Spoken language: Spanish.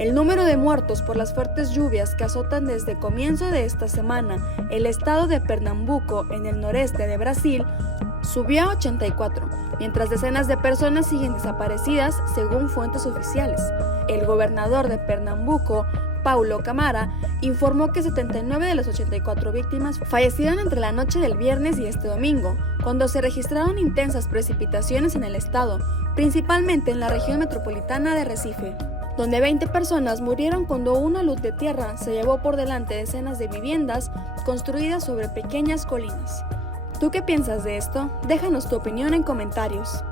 El número de muertos por las fuertes lluvias que azotan desde comienzo de esta semana el estado de Pernambuco, en el noreste de Brasil, subió a 84, mientras decenas de personas siguen desaparecidas según fuentes oficiales. El gobernador de Pernambuco, Paulo Camara, informó que 79 de las 84 víctimas fallecieron entre la noche del viernes y este domingo, cuando se registraron intensas precipitaciones en el estado, principalmente en la región metropolitana de Recife, donde 20 personas murieron cuando una luz de tierra se llevó por delante decenas de viviendas construidas sobre pequeñas colinas. ¿Tú qué piensas de esto? Déjanos tu opinión en comentarios.